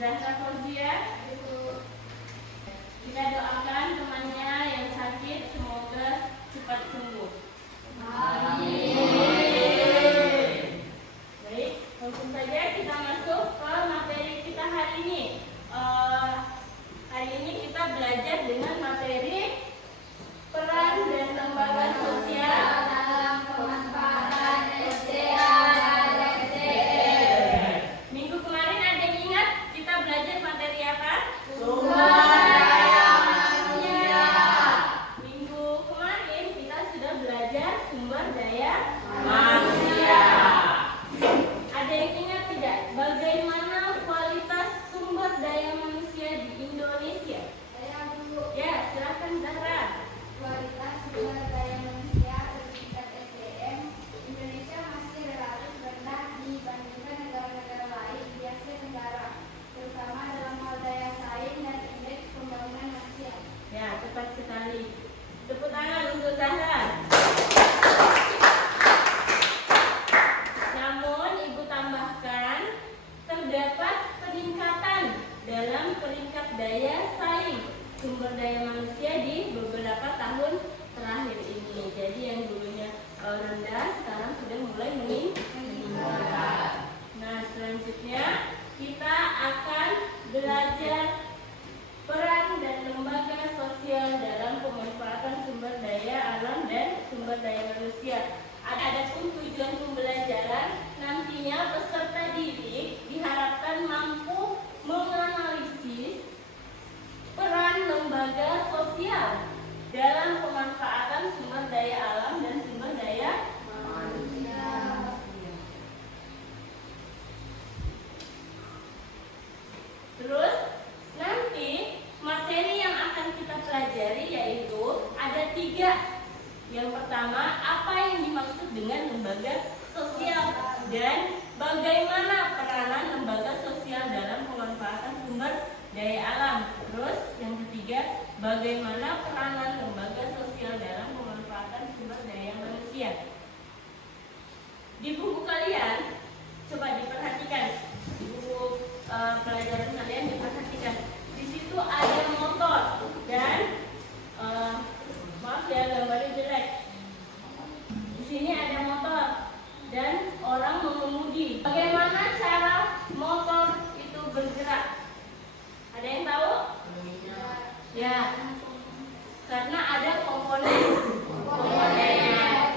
Zahra Fauzia. Kita doakan temannya yang sakit semoga cepat sembuh. Amin. Baik, langsung saja kita masuk ke materi kita hari ini. Hari ini kita belajar dengan materi peran dan lembaga sosial dalam pemanfaatan SDA dan SDM. Minggu kemarin ada yang ingat kita belajar materi apa? Sumber daya manusia. Minggu kemarin kita sudah belajar sumber daya manusia. Ada yang ingat tidak bagaimana kualitas sumber daya manusia di Indonesia? Ya, silakan Zahra. Kualitas sumber daya manusia bertingkat SDM Indonesia masih relatif rendah dibandingkan negara-negara lain di Asia Tenggara, terutama dalam hal daya saing dan indeks pembangunan manusia. Ya, tepat sekali. Tepuk tangan untuk Zahra. Namun, Ibu tambahkan, terdapat peningkatan dalam peringkat daya saing sumber daya manusia di beberapa tahun terakhir ini. Jadi yang dulunya rendah, sekarang sudah mulai meningkat. Nah, selanjutnya kita akan belajar peran dan lembaga sosial dalam pemanfaatan sumber daya alam dan sumber daya manusia. Adapun tujuan pembelajaran, nantinya peserta didik diharapkan mampu menganalisis peran lembaga sosial dalam pemanfaatan sumber daya alam dan sumber daya manusia. Terus nanti materi yang akan kita pelajari yaitu ada 3. Yang pertama, apa yang dimaksud dengan lembaga sosial dan bagaimana peranan lembaga sosial dalam pemanfaatan sumber daya alam. Terus yang ketiga, bagaimana peranan lembaga sosial dalam pemanfaatan sumber daya manusia. Di buku kalian coba diperhatikan, di buku pelajaran kalian diperhatikan. Di situ ada motor dan maaf ya gambarnya jelek. Di sini ada motor dan orang mengemudi. Bagaimana cara motor itu bergerak? Ada yang tahu? Ya, karena ada komponennya.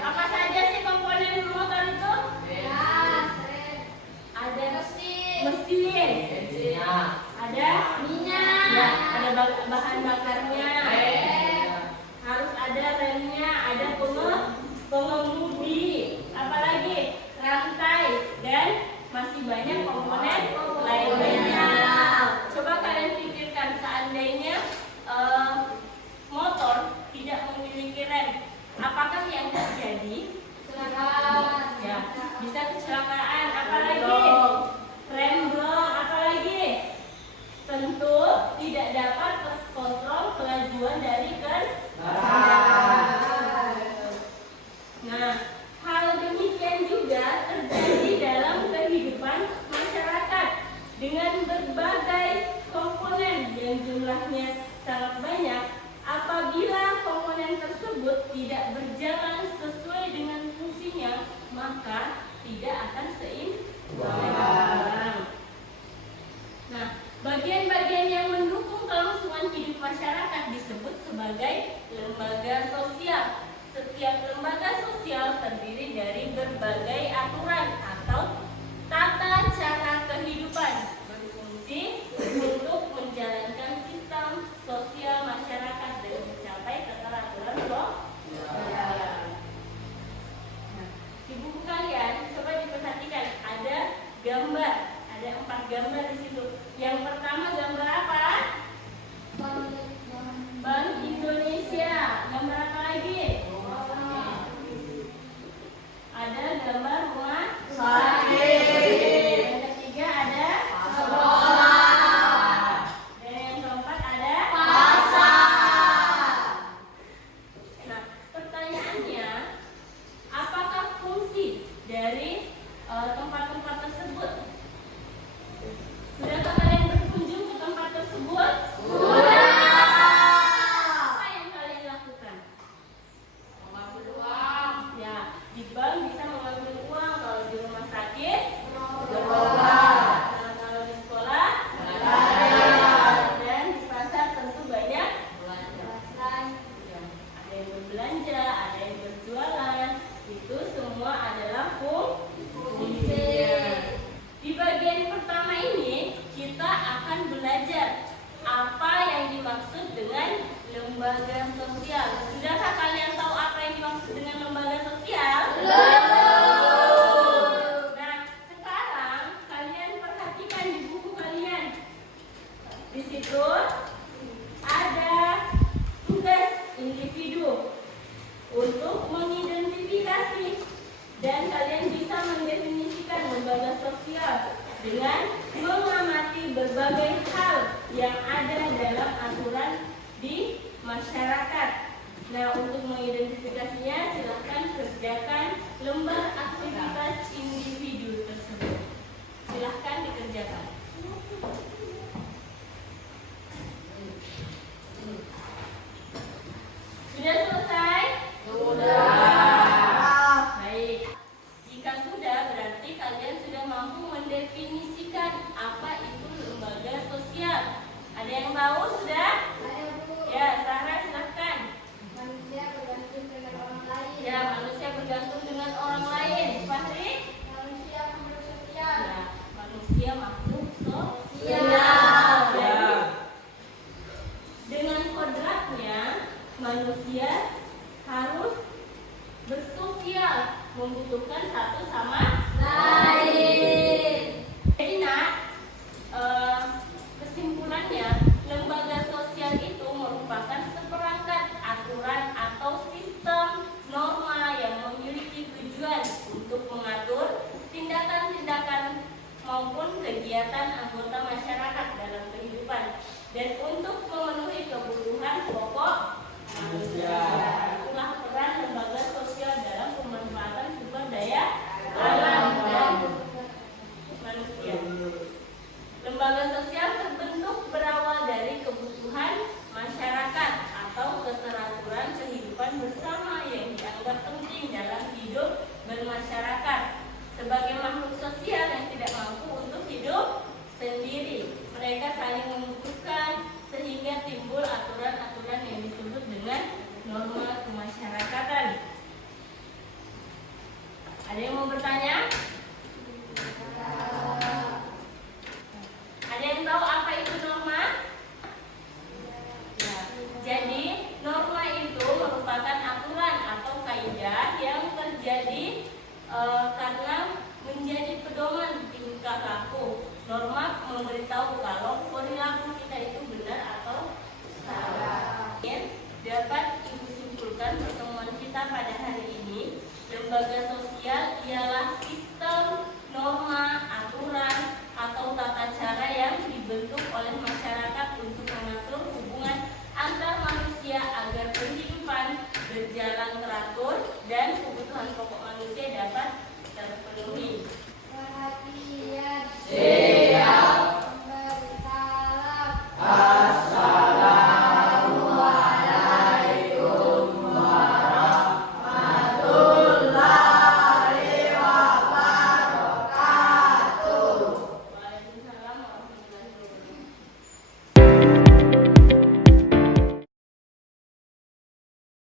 Apa saja sih komponen motor itu? Ada mesin, ada minyak, ya, ada bahan bakarnya, harus ada remnya, ada pengemudi, apalagi rantai dan masih banyak komponen lainnya. Coba kalian pikirkan seandainya motor tidak memiliki rem, apakah yang terjadi? Kecelakaan. Ya, bisa kecelakaan. Apalagi remblong, apalagi tentu tidak dapat terkontrol kelajuan dari kendaraan. Nah, hal demikian juga terjadi dalam kehidupan masyarakat dengan berbagai komponen yang jumlahnya sangat banyak. Apabila komponen tersebut tidak berjalan sesuai dengan fungsinya, maka tidak akan seimbang. Nah, bagian-bagian yang mendukung kelangsungan hidup masyarakat disebut sebagai lembaga sosial. Setiap lembaga sosial terdiri dari berbagai aturan atau tata cara kehidupan berfungsi untuk menjalankan sistem sosial masyarakat dan mencapai keteraturan sosial. Nah, di buku kalian coba diperhatikan ada gambar, ada 4 gambar di situ. Yang pertama gambar apa? Bank Indonesia. Gambar apa lagi? Ada gambar rumah sakit. Yang ketiga ada sekolah. Dan yang keempat ada pasar. Nah, pertanyaannya, apakah fungsi dari tempat-tempat tersebut? Sudahkah kalian berkunjung kita akan belajar apa yang dimaksud dengan lembaga sosial. Sudahkah kalian tahu apa yang dimaksud dengan lembaga sosial? Nah, sekarang kalian perhatikan di buku kalian. Di situ ada tugas individu untuk mengidentifikasi, dan kalian bisa mendefinisikan lembaga sosial dengan mengamati berbagai hal yang ada dalam aturan di masyarakat. Nah, untuk mengidentifikasinya silahkan kerjakan lembar aktivitas individu tersebut. Silahkan dikerjakan. Sudah selesai? Sudah. Baik. Jika sudah, berarti kalian sudah mampu mendefinisikan apa itu lembaga sosial. Ada yang tahu sudah? Ayo Bu. Ya, Sarah silahkan. Manusia bergantung dengan orang lain. Ya, manusia bergantung dengan orang lain. Fahri? Manusia makhluk sosial. Ya, manusia makhluk sosial. Ya. Dengan kodratnya, manusia harus bersosial, membutuhkan satu sama lain. Jadi kesimpulannya, lembaga sosial itu merupakan seperangkat aturan atau sistem norma yang memiliki tujuan untuk mengatur tindakan-tindakan maupun kegiatan anggota masyarakat dalam kehidupan dan untuk memenuhi kebutuhan pokok manusia. Itulah peran lembaga sosial dalam pemanfaatan sumber daya alam dan manusia. Lembaga sosial terbentuk berawal dari kebutuhan masyarakat atau keteraturan kehidupan bersama yang dianggap penting dalam hidup bermasyarakat. Sebagai makhluk sosial yang tidak mampu untuk hidup sendiri, mereka saling membutuhkan sehingga timbul aturan-aturan yang disebut dengan norma kemasyarakatan. Ada yang mau bertanya? Ada yang tahu apa itu norma? Ya. Jadi norma itu merupakan aturan atau kaidah yang terjadi karena menjadi pedoman tingkah laku. Norma memberitahu kalau perilaku kita itu benar atau salah. Dapat ibu simpulkan pertemuan kita pada hari ini, lembaga